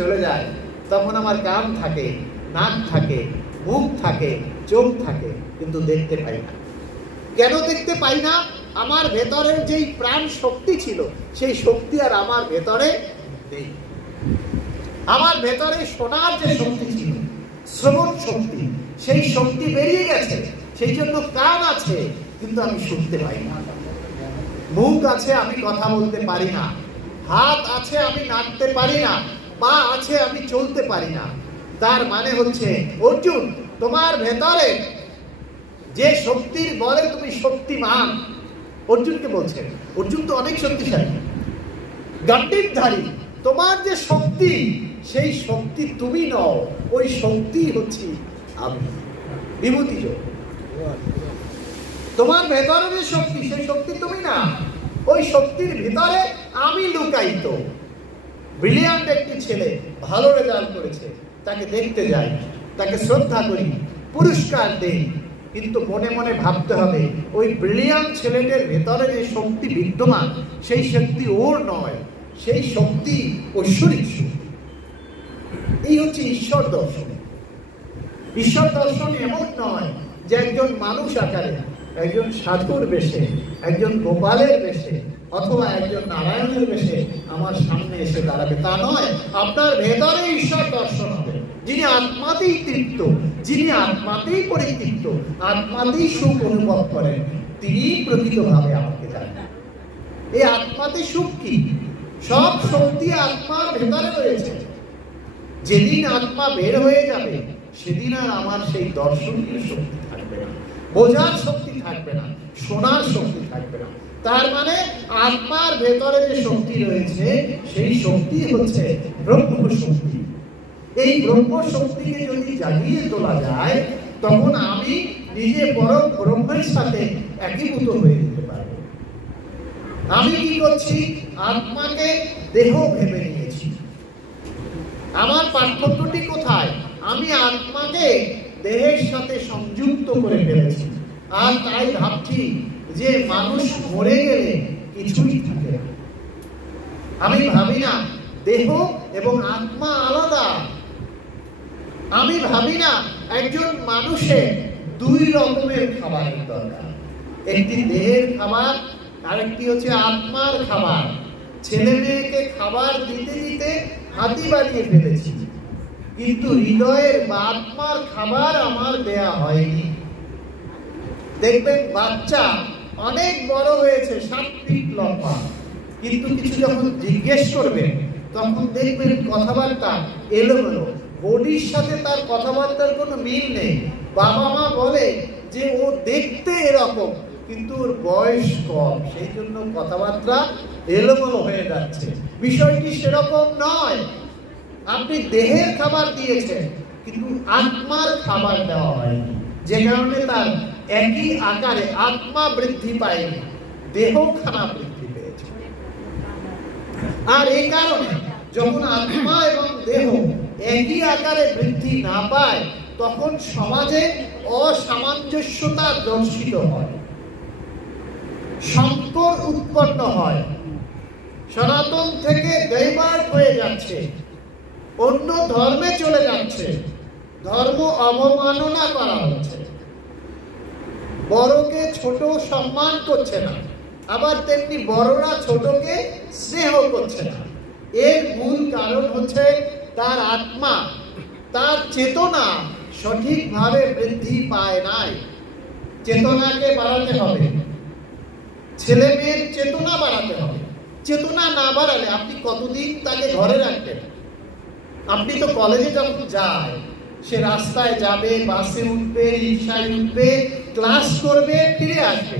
চলে যায়, তখন আমার কান থাকে, নাক থাকে, মুখ থাকে, চোখ থাকে, কিন্তু দেখতে পাই না। কেন দেখতে পাই না? আমার ভেতরের যেই প্রাণ শক্তি ছিল, সেই শক্তি আর আমার ভেতরে নেই। আমার ভেতরে শোনার যে শক্তি ছিল, শ্রবণ শক্তি, সেই শক্তি বেরিয়ে গেছে। সেই জন্য কান আছে, কিন্তু আমি শুনতে পাই না। মুখ আছে, আমি কথা বলতে পারি না। হাত আছে, আমি নাড়তে পারি না। পা আছে, আমি চলতে পারি না। তার মানে হচ্ছে, অর্জুন, তোমার ভেতরে যে শক্তির বলে তুমি শক্তিমান, অর্জুনকে বলছেন। অর্জুন তো অনেক শক্তিশালী, গণ্ডিতধারী। তোমার যে শক্তি, সেই শক্তি তুমি নও, ওই শক্তি হচ্ছে আমি, বিভূতিযোগ। তোমার ভেতরে যে শক্তি, সেই শক্তি তুমি না, ওই শক্তির ভিতরে আমি লুকায়িত। ব্রিলিয়ান্ট একটি ছেলে ভালো রেজাল্ট করেছে, তাকে দেখতে যাই, তাকে শ্রদ্ধা করি, পুরস্কার দেই, কিন্তু মনে মনে ভাবতে হবে ওই ব্রিলিয়ান্ট ছেলেটার ভেতরে যে শক্তি বিদ্যমান, সেই শক্তি ওর নয়, সেই শক্তি ঐশ্বরিক শক্তি। এই হচ্ছে ঈশ্বর দর্শন। ঈশ্বর দর্শন এমন নয় যে একজন মানুষ আকারে, একজন সাধুর বেশে, একজন গোপালের বেশে, অথবা একজন নারায়ণের বেশে আমার সামনে এসে দাঁড়াবে, তা নয়। আপনার ভেতরে ঈশ্বর দর্শন হবে, যিনি আত্মাতেই তৃপ্ত, যিনি আত্মাতেই পরিতৃপ্ত, আত্মাতেই সুখ অনুভব করেন, তিনি প্রকৃতভাবে আমাকে জানেন। এই আত্মাতে সুখ কি? সব শক্তি আত্মার ভেতরে রয়েছে। যেদিন আত্মা বের হয়ে যাবে, সেদিন আর আমার সেই দর্শনীয় শক্তি থাকবে না, বোঝার শক্তি থাকবে না, শোনার শক্তি থাকবে না। তার মানে আত্মার ভেতরে যে শক্তি রয়েছে, সেই শক্তি হচ্ছে ব্রহ্ম শক্তি। এই ব্রহ্ম শক্তিকে যদি জাগিয়ে তোলা যায়, তখন আমি নিজে পরম ব্রহ্মের সাথে একীভূত হয়ে যেতে পারবো। আমি কি করছি? আত্মাকে দেহ ভেবে নিয়েছি। আমার পার্থক্যটি কোথায়? আমি আত্মাকে দেহের সাথে সংযুক্ত করে ফেলেছি, আর তাই ভাবছি যে মানুষ মরে গেলে কিছুই থাকে না। আমি ভাবি না দেহ এবং আত্মা আলাদা। আমি ভাবি না একজন মানুষের দুই রকমের খাবারের দরকার, একটি দেহের খাবার, আরেকটি হচ্ছে আত্মার খাবার। ছেলে মেয়েকে খাবার দিতে দিতে হাতি বাড়িয়ে ফেলেছি, কিন্তু হৃদয়ের বা আত্মার খাবার আমার দেয়া হয়নি। দেখবেন বাচ্চা অনেক বড় হয়েছে, 7 ফিট লম্বা, কিন্তু কিছু যখন জিজ্ঞেস করবেন, তখন দেখবেন কথাবার্তা এলোমেলো, বডির সাথে তার কথাবার্তার কোনো মিল নেই। বাবা মা বলে যে ও দেখতে এরকম, কিন্তু ওর বয়স কম, সেই জন্য কথাবার্তা এলোমেলো হয়ে যাচ্ছে। বিষয়টি সেরকম নয়। আপনি দেহের খাবার দিয়েছেন, কিন্তু আত্মার খাবার দেওয়া হয়নি, যে কারণে তার একই আকারে আত্মা বৃদ্ধি পায়নি, দেহ খানা বৃদ্ধি পেয়েছে। আর এই কারণে যখন আত্মা এবং দেহ একই আকারে বৃদ্ধি না পায়, তখন সমাজে অসামঞ্জস্যতা দর্শিত হয়, সংকর উৎপন্ন হয়, সনাতন থেকে ডাইভার্ট হয়ে যাচ্ছে, অন্য ধর্মে চলে যাচ্ছে, ধর্ম অবমাননা করা হচ্ছে, বড়কে ছোট সম্মান করছে না, আবার তেমনি বড়রা ছোটকে স্নেহ করছে না। এর মূল কারণ হচ্ছে তার আত্মা, তার চেতনা সঠিকভাবে বৃদ্ধি পায় নাই। চেতনাকে বাড়াতে হবে, ছেলে মেয়ের চেতনা বাড়াতে হবে। চেতনা না বাড়ালে আপনি কতদিন তাকে ঘরে রাখবেন? আপনি তো কলেজে যখন যায়, সে রাস্তায় যাবে, বাসে উঠবে, রিক্সায় উঠবে, ক্লাস করবে, ফিরে আসবে,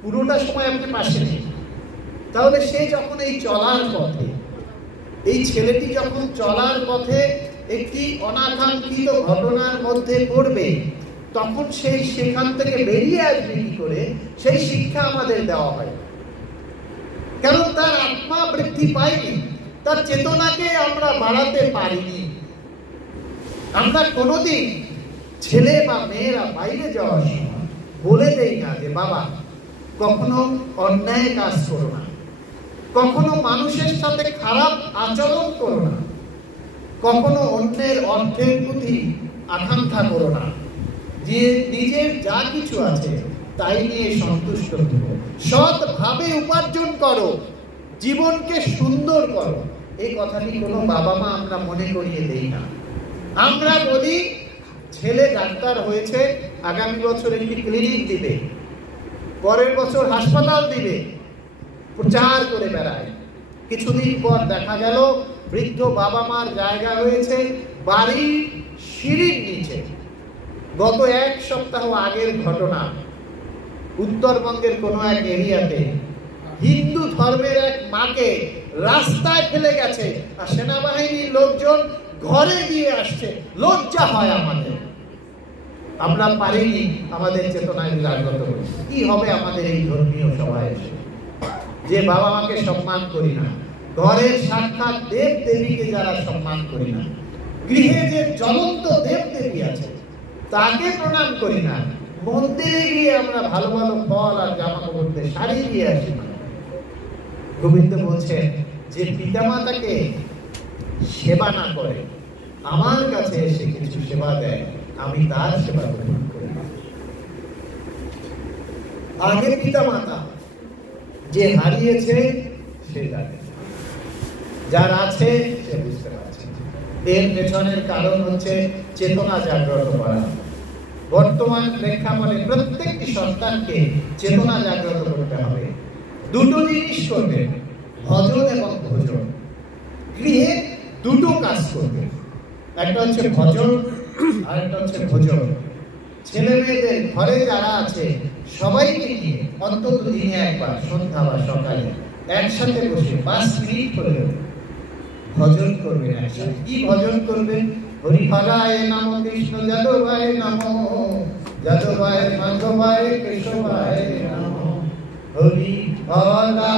পুরোটা সময় আপনি পাশে নেই। তাহলে সে যখন এই চলার পথে, এই ছেলেটি যখন চলার পথে একটি অনাকাঙ্ক্ষিত ঘটনার মধ্যে পড়বে, তখন সেই সেখান থেকে বেরিয়ে আসবে কি করে, সেই শিক্ষা আমাদের দেওয়া হয়। কারণ তার আত্মা বৃদ্ধি পায়নি, তার চেতনাকে আমরা বাড়াতে পারিনি। আমরা কোনোদিন ছেলে বা মেয়েরা বাইরে যাওয়ার সময় বলে দেই না যে বাবা কখনো অন্যায় কাজ করো না, কখনো মানুষের সাথে খারাপ আচরণ করো না। কখনো অন্যের অর্থের প্রতি আকাঙ্ক্ষা করো না, যে নিজের যা কিছু আছে তাই নিয়ে সন্তুষ্ট থাকো, সৎভাবে উপার্জন করো, জীবনকে সুন্দর করো। এই কথাটি কোনো বাবা মা আমরা মনে করিয়ে দেই না। আমরা বলি ছেলে ডাক্তার হয়েছে, আগামী বছর একটি ক্লিনিক দিবে, পরের বছর হাসপাতাল দিবে, প্রচার করে বেড়ায়। কিছুদিন পর দেখা গেল বৃদ্ধ বাবা মার জায়গা হয়েছে বাড়ির সিঁড়ির নিচে। গত এক সপ্তাহ আগের ঘটনা, উত্তরবঙ্গের কোন এক এরিয়াতে হিন্দু ধর্মের এক মাকে রাস্তায় ফেলে গেছে, আর সেনাবাহিনীর লোকজন ঘরে দিয়ে আসছে। লজ্জা হয় আমাদের, আমরা পারিনি আমাদের চেতনায় জাগ্রত করি। কি হবে আমাদের এই ধর্মীয় সভায় এসে, যে বাবা মাকে সম্মান করি না, ঘরের সাক্ষাৎ দেব দেবীকে যারা সম্মান করি না, গৃহে যে জ্বলন্ত দেব দেবী আছে তাকে প্রণাম করি না, মন্দিরে গিয়ে আমরা ভালো ভালো ফল আর জামা কাপড় দিয়ে শাড়ি দিয়ে আসি না। গোবিন্দ বলছেন যে পিতামাতাকে সেবা না করে আমার কাছে এসে কিছু সেবা দেয়, আমি তার সেবা গ্রহণ করি। আগে পিতামাতা যে হারিয়েছে সে জানে, যার আছে সে বুঝতে পারছে। এর পেছনের কারণ হচ্ছে চেতনা জাগ্রত করা। বর্তমান প্রেক্ষাপটে প্রত্যেকটি সন্তানকে চেতনা জাগ্রত করতে হবে। দুটো জিনিস করবে, ভজন এবং ভোজন। গৃহে দুটো কাজ করবে, একটা হচ্ছে ভজন আর একটা হচ্ছে ভোজন। ছেলে মেয়েদের ঘরে যারা আছে সবাইকে নিয়ে অন্তত দিনে একবার সন্ধ্যা বা সকালে একসাথে বসে 5 মিনিট করে ভজন করবেন একসাথে। কি ভজন করবেন? হরিহরায় নম, কৃষ্ণ যাদবায় নম, যাদবায় মাধবায় কেশবায় নম, হরি হরা।